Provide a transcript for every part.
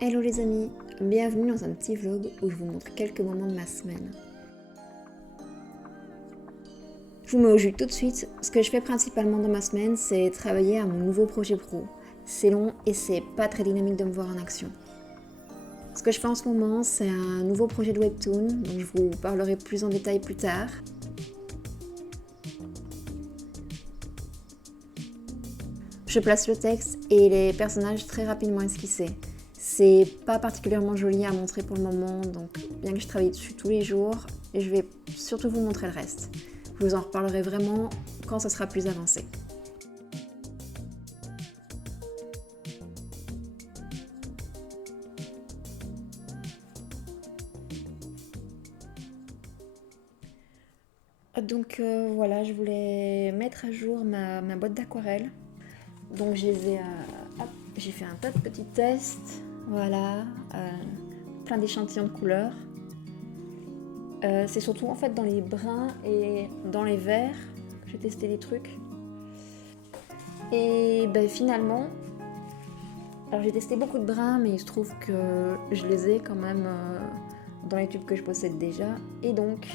Hello les amis, bienvenue dans un petit vlog où je vous montre quelques moments de ma semaine. Je vous mets au jus tout de suite, ce que je fais principalement dans ma semaine, c'est travailler à mon nouveau projet pro. C'est long et c'est pas très dynamique de me voir en action. Ce que je fais en ce moment, c'est un nouveau projet de webtoon, dont je vous parlerai plus en détail plus tard. Je place le texte et les personnages très rapidement esquissés. C'est pas particulièrement joli à montrer pour le moment, donc bien que je travaille dessus tous les jours, je vais surtout vous montrer le reste. Je vous en reparlerai vraiment quand ça sera plus avancé. Donc voilà, je voulais mettre à jour ma boîte d'aquarelle. Donc j'ai fait un tas de petits tests, voilà, plein d'échantillons de couleurs. C'est surtout en fait dans les bruns et dans les verts que j'ai testé des trucs. Et ben, finalement, alors j'ai testé beaucoup de bruns, mais il se trouve que je les ai quand même dans les tubes que je possède déjà. Et donc,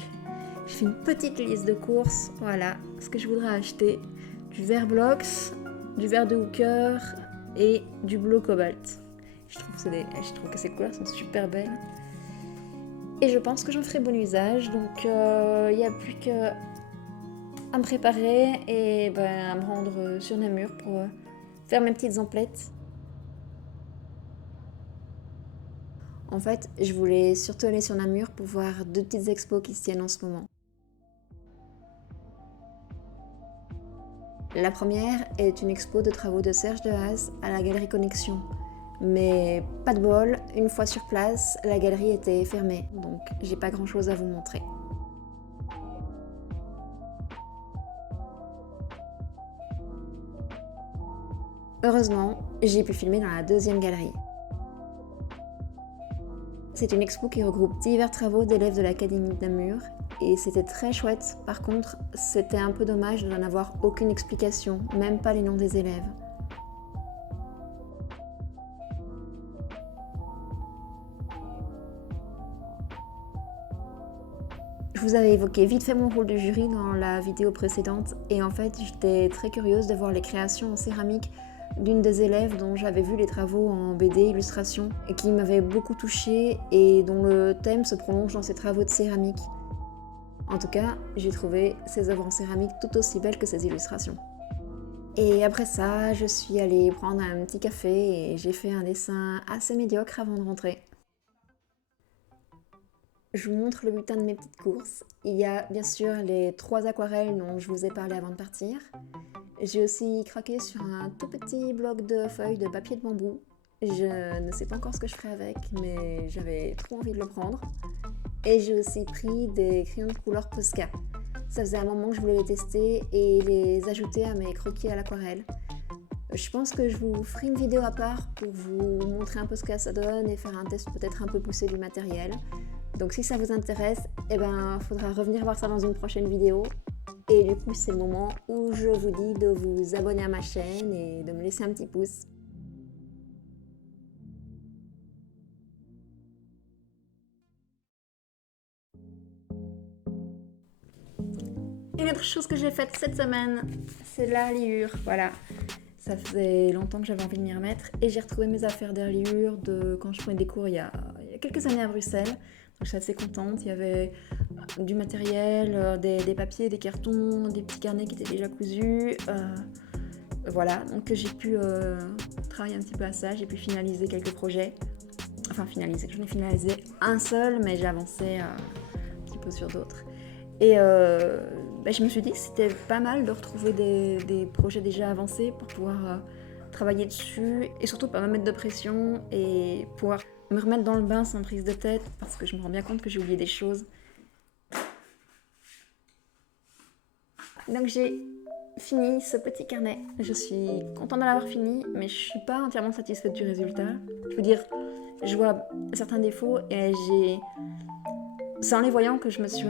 j'ai fait une petite liste de courses, voilà, ce que je voudrais acheter. Du vert Blox, du vert de Hooker et du bleu cobalt. Je trouve que ces couleurs sont super belles. Et je pense que j'en ferai bon usage, donc il n'y a plus qu'à me préparer et à me rendre sur Namur pour faire mes petites emplettes. En fait, je voulais surtout aller sur Namur pour voir deux petites expos qui se tiennent en ce moment. La première est une expo de travaux de Serge Dehaze à la Galerie Connexion. Mais pas de bol, une fois sur place, la galerie était fermée, donc j'ai pas grand chose à vous montrer. Heureusement, j'ai pu filmer dans la deuxième galerie. C'est une expo qui regroupe divers travaux d'élèves de l'Académie de Namur et c'était très chouette. Par contre, c'était un peu dommage de n'en avoir aucune explication, même pas les noms des élèves. Je vous avais évoqué vite fait mon rôle de jury dans la vidéo précédente et en fait j'étais très curieuse de voir les créations en céramique d'une des élèves dont j'avais vu les travaux en BD illustration et qui m'avait beaucoup touchée et dont le thème se prolonge dans ses travaux de céramique. En tout cas, j'ai trouvé ses œuvres en céramique tout aussi belles que ses illustrations. Et après ça, je suis allée prendre un petit café et j'ai fait un dessin assez médiocre avant de rentrer. Je vous montre le bulletin de mes petites courses. Il y a bien sûr les 3 aquarelles dont je vous ai parlé avant de partir. J'ai aussi craqué sur un tout petit bloc de feuilles de papier de bambou. Je ne sais pas encore ce que je ferai avec, mais j'avais trop envie de le prendre. Et j'ai aussi pris des crayons de couleur Posca. Ça faisait un moment que je voulais les tester et les ajouter à mes croquis à l'aquarelle. Je pense que je vous ferai une vidéo à part pour vous montrer un peu ce que ça donne et faire un test peut-être un peu poussé du matériel. Donc si ça vous intéresse, faudra revenir voir ça dans une prochaine vidéo. Et du coup, c'est le moment où je vous dis de vous abonner à ma chaîne et de me laisser un petit pouce. Une autre chose que j'ai faite cette semaine, c'est la reliure. Voilà, ça faisait longtemps que j'avais envie de m'y remettre et j'ai retrouvé mes affaires de reliure de quand je prenais des cours il y a quelques années à Bruxelles. Donc je suis assez contente. Il y avait du matériel, des papiers, des cartons, des petits carnets qui étaient déjà cousus. Voilà, donc j'ai pu travailler un petit peu à ça. J'ai pu finaliser quelques projets. Enfin, j'en ai finalisé un seul, mais j'ai avancé un petit peu sur d'autres. Et je me suis dit que c'était pas mal de retrouver des projets déjà avancés pour pouvoir travailler dessus et surtout pas me mettre de pression et pouvoir me remettre dans le bain sans prise de tête parce que je me rends bien compte que j'ai oublié des choses. Donc j'ai fini ce petit carnet. Je suis contente de l'avoir fini, mais je suis pas entièrement satisfaite du résultat. Je veux dire, je vois certains défauts et c'est en les voyant que je me suis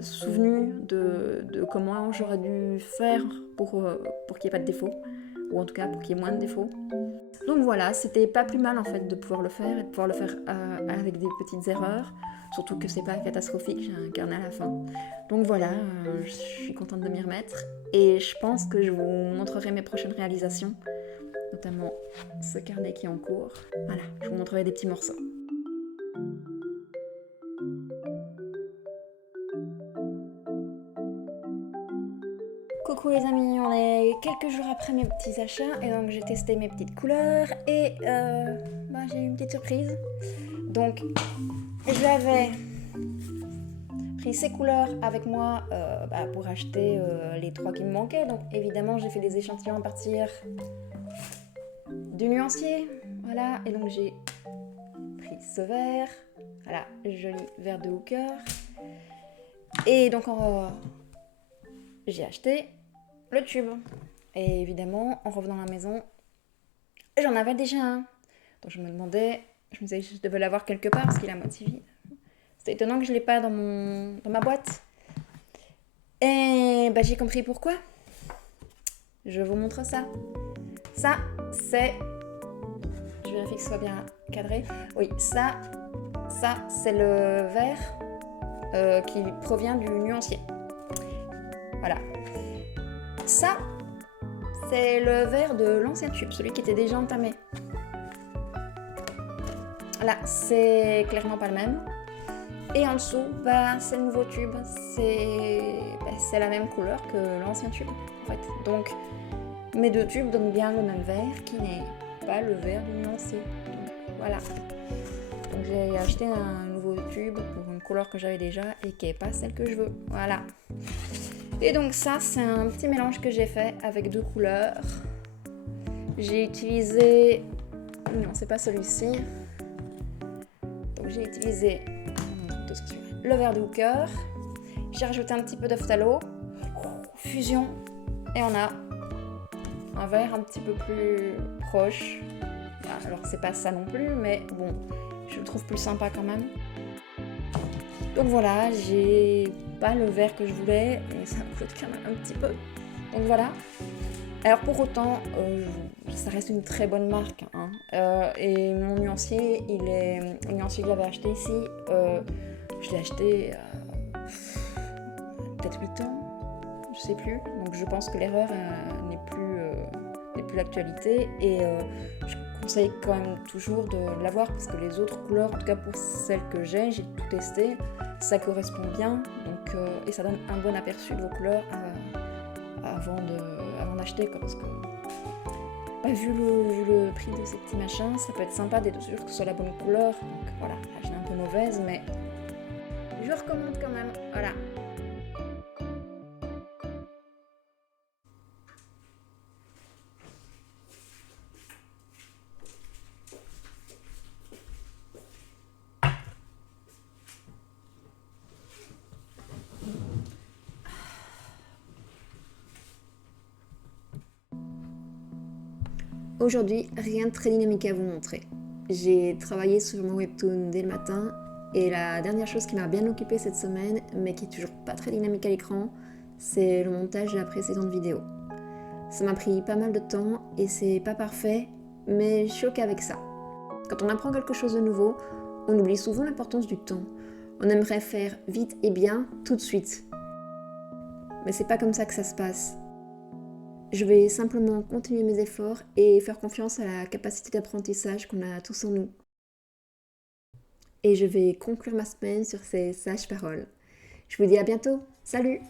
souvenue de comment j'aurais dû faire pour qu'il n'y ait pas de défaut. ou en tout cas pour qu'il y ait moins de défauts. Donc voilà, c'était pas plus mal en fait de pouvoir le faire et de pouvoir le faire avec des petites erreurs, surtout que c'est pas catastrophique, j'ai un carnet à la fin. Donc voilà, je suis contente de m'y remettre et je pense que je vous montrerai mes prochaines réalisations, notamment ce carnet qui est en cours. Voilà, je vous montrerai des petits morceaux. Coucou les amis, on est quelques jours après mes petits achats et donc j'ai testé mes petites couleurs et j'ai eu une petite surprise. Donc j'avais pris ces couleurs avec moi pour acheter les 3 qui me manquaient. Donc évidemment j'ai fait des échantillons à partir du nuancier. Voilà, et donc j'ai pris ce vert, voilà, joli vert de Hooker. Et donc j'ai acheté le tube. Et évidemment, en revenant à la maison, j'en avais déjà un. Donc je me disais que je devais l'avoir quelque part parce qu'il est à moitié vide. C'est étonnant que je ne l'ai pas dans ma boîte. Et j'ai compris pourquoi. Je vous montre ça. Ça, c'est... Je vérifie que ce soit bien cadré. Oui, ça c'est le vert qui provient du nuancier. Voilà. Ça, c'est le vert de l'ancien tube, celui qui était déjà entamé. Là, c'est clairement pas le même. Et en dessous, c'est le nouveau tube. C'est la même couleur que l'ancien tube, en fait. Donc, mes 2 tubes donnent bien le même vert, qui n'est pas le vert du nuancier. Donc, voilà. Donc, j'ai acheté un nouveau tube pour une couleur que j'avais déjà et qui n'est pas celle que je veux. Voilà. Et donc ça, c'est un petit mélange que j'ai fait avec 2 couleurs. J'ai utilisé... Non, c'est pas celui-ci. Donc j'ai utilisé le vert de Hooker. J'ai rajouté un petit peu de phthalo. Fusion. Et on a un vert un petit peu plus proche. Alors c'est pas ça non plus, mais bon, je le trouve plus sympa quand même. Donc voilà, j'ai pas le vert que je voulais et ça me coûte quand même un petit peu. Donc voilà. Alors pour autant, ça reste une très bonne marque. Hein. Et mon nuancier, le nuancier que j'avais acheté ici, je l'ai acheté peut-être 8 ans, je sais plus. Donc je pense que l'erreur n'est plus l'actualité et je conseille quand même toujours de l'avoir parce que les autres couleurs, en tout cas pour celles que j'ai tout testé, ça correspond bien donc, et ça donne un bon aperçu de vos couleurs avant d'acheter parce que vu le prix de ces petits machins, ça peut être sympa d'être sûr que ce soit la bonne couleur. Donc voilà, là j'ai un peu mauvaise mais je recommande quand même, voilà. Aujourd'hui, rien de très dynamique à vous montrer. J'ai travaillé sur mon webtoon dès le matin et la dernière chose qui m'a bien occupée cette semaine, mais qui est toujours pas très dynamique à l'écran, c'est le montage de la précédente vidéo. Ça m'a pris pas mal de temps et c'est pas parfait, mais je suis ok avec ça. Quand on apprend quelque chose de nouveau, on oublie souvent l'importance du temps. On aimerait faire vite et bien tout de suite. Mais c'est pas comme ça que ça se passe. Je vais simplement continuer mes efforts et faire confiance à la capacité d'apprentissage qu'on a tous en nous. Et je vais conclure ma semaine sur ces sages paroles. Je vous dis à bientôt. Salut!